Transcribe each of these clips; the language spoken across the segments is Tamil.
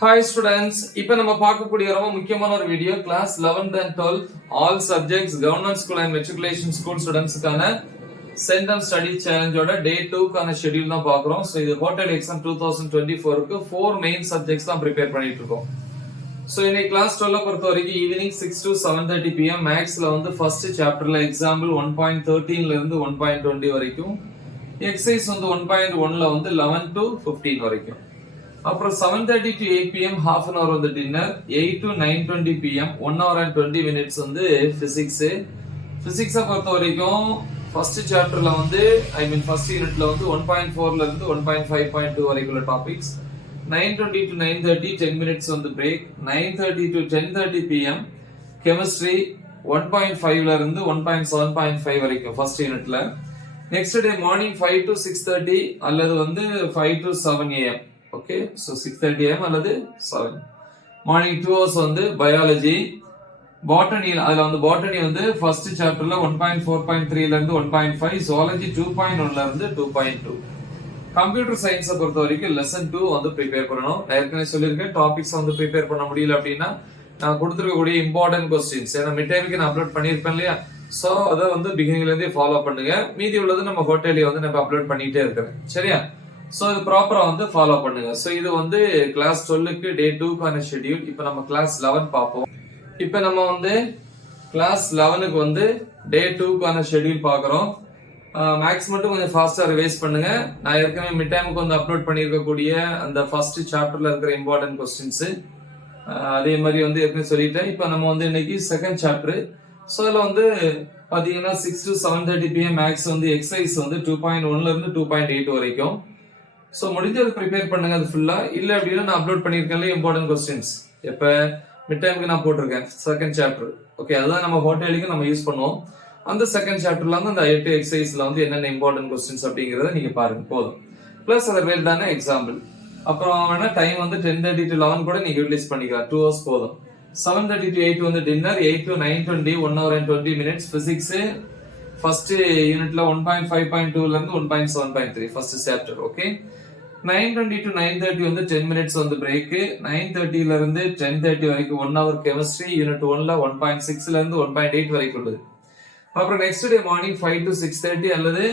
Hi students, இப்போ நம்ம பார்க்கக்கூடிய ரொம்ப முக்கியமான ஒரு video class 11th and 12th all subjects government school and matriculation school ஸ்டூடண்ட்ஸ்க்கான sentence study challenge ஓட day 2 கான ஷெட்யூல் தான் பார்க்கறோம். சோ இது ஹோட்டல் எக்ஸாம் 2024 க்கு 4 மெயின் சப்ஜெக்ட்ஸ் தான் prepare பண்ணிட்டு இருக்கோம். சோ இன்னைக்கு கிளாஸ் 12 பொறுத்த வரைக்கும் ஈவினிங் 6 to 7:30 pm மேக்ஸ்ல வந்து ஃபர்ஸ்ட் சாப்டர்ல எக்ஸாம்பிள் 1.13 ல இருந்து 1.20 வரைக்கும், எக்ஸசைஸ் வந்து 1.1 ல வந்து 11 to 15 வரைக்கும். அப்புறம் 7:30 to 8 pm half an hour வந்து dinner, 8 to 9:20 pm 1 hour and 20 minutes வந்து பிசிக்ஸ். பிசிக்ஸை பொறுத்த வரைக்கும் ஃபர்ஸ்ட் சாப்டர்ல வந்து ஃபர்ஸ்ட் யூனிட்ல வந்து 1.4 ல இருந்து 1.5.2 வரைக்குள்ள டாபிக்ஸ், 9:20 to 9:30 10 minutes வந்து பிரேக், 9:30 to 10:30 pm கெமிஸ்ட்ரி 1.5 ல இருந்து 1.7.5 வரைக்கும் ஃபர்ஸ்ட் யூனிட்ல. நெக்ஸ்ட் டே மார்னிங் 5 to 6:30 அல்லது வந்து 5 to 7 am. Okay, so 6:30 am அல்லது 7. மார்னிங் 2 hours வந்து பயாலஜி, பாட்டனி. அதுல வந்து பாட்டனி வந்து ஃபர்ஸ்ட் சாப்டர்ல 1.4.3 ல இருந்து 1.5, ஜுவாலஜி 2.1 ல இருந்து 2.2. கம்ப்யூட்டர் சயின்ஸை பொறுத்த வரைக்கும் லெசன் 2 வந்து ப்ரிப்பேர் பண்ணணும். நான் ஏற்கனவே சொல்லியிருக்கேன், டாபிக்ஸ் வந்து ப்ரிப்பேர் பண்ண முடியல அப்படின்னா நான் கொடுத்துருக்கக்கூடிய இம்பார்ட்டன்ட் கொஸ்டின்ஸ் ஏன்னா மிட் டைமுக்கு நான் அப்லோட் பண்ணியிருப்பேன் இல்லையா, சோ அதை வந்து பிகினிங்ல இருந்தே ஃபாலோ பண்ணுங்க. மீதி உள்ளது நம்ம ஹோட்டல்ல வந்து நம்ம அப்லோட் பண்ணிட்டே இருக்கிறேன், சரியா? சோ இது ப்ராப்பரா வந்து ஃபாலோ பண்ணுங்க. சோ இது வந்து கிளாஸ் 12க்கு டே 2 கான ஷெட்யூல். இப்போ நம்ம கிளாஸ் 11 பார்ப்போம். இப்போ நம்ம வந்து கிளாஸ் 11க்கு வந்து டே 2 கான ஷெட்யூல் பார்க்கறோம். மேக்ஸ் மட்டும் கொஞ்சம் ஃபாஸ்டா ரிவைஸ் பண்ணுங்க. நான் ஏற்கனவே மிட் டைமுக்கு வந்து அப்லோட் பண்ணியிருக்கக்கூடிய அந்த ஃபர்ஸ்ட் சாப்டர்ல இருக்கிற இம்பார்ட்டன்ட் கொஸ்டின்ஸ் அதே மாதிரி வந்து ஏற்கனவே சொல்லிட்டேன். இப்போ நம்ம வந்து இன்னைக்கு செகண்ட் சாப்டர். சோ இதுல வந்து பாத்தீங்கன்னா 6 to 7:30 pm மேக்ஸ் வந்து எக்ஸசைஸ் வந்து 2.1 ல இருந்து 2.8 வரைக்கும். சோ முடிஞ்சது ப்ரிப்பேர் பண்ணுங்க அது ஃபுல்லா. இல்ல அப்படின்னா நான் அப்லோட் பண்ணிருக்கேன்ல இம்பார்ட்டன்ட் கொஸ்டின்ஸ், எப்ப மிட் டைமுக்கு நான் போட்டிருக்கேன் செகண்ட் சாப்டர். ஓகே, அதுதான் நம்ம ஹோட்டலுக்கு நம்ம யூஸ் பண்ணுவோம். அந்த செகண்ட் சாப்டர்ல வந்து அந்த 8 எக்ஸசைஸ்ல வந்து என்னென்ன இம்பார்ட்டன்ட் கொஸ்டின்ஸ் அப்படிங்கறத நீங்க பாருங்க போதும். பிளஸ் அதை வேல்டான எக்ஸாம்பிள். அப்புறம் வேணா டைம் வந்து 10:30 to 11 கூட நீங்க யூட்டிலைஸ் பண்ணிக்கலாம், 2 hours போதும். 7:30 to 8 வந்து dinner, 8 to 9:20 1 hour and 20 minutes physics. First யூனிட்ல 1.5.2 ல இருந்து 1.7.3 ஃபர்ஸ்ட் சாப்டர். ஓகே, 9:20 to 9:30 வந்து 10 minutes வந்து பிரேக், 9:30 ல இருந்து 10:30 வரைக்கும் 1 hour கெமிஸ்ட்ரி, யூனிட் 1ல 1.6 ல இருந்து 1.8 வரைக்கும் உள்ளது. அப்புறம் நெக்ஸ்ட் டே மார்னிங் 5 to 6:30 அல்லது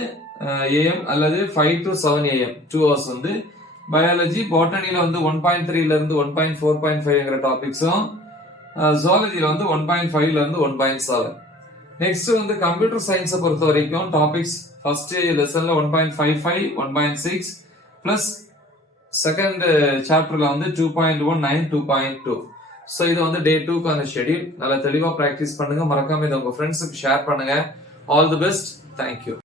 am அல்லது 5 to 7 am 2 hours வந்து பயாலஜி, பாட்டனில வந்து 1.3 ல இருந்து 1.4.5ங்கற டாபிக்ஸும், ஜுவாலஜில வந்து 1.5 ல இருந்து 1.7. நெக்ஸ்ட் வந்து கம்ப்யூட்டர் சயின்ஸை பொறுத்த வரைக்கும் டாபிக்ஸ் ஃபர்ஸ்ட் லெசன்ல 1.55 1.6 பிளஸ் செகண்ட் சாப்டர்ல வந்து 2.19 2.2. சோ இது வந்து டே 2 கான ஷெட்யூல். நல்லா தெளிவா பிராக்டிஸ் பண்ணுங்க. மறக்காம இதை உங்க ஃப்ரெண்ட்ஸுக்கு ஷேர் பண்ணுங்க. All the best. தேங்க்யூ.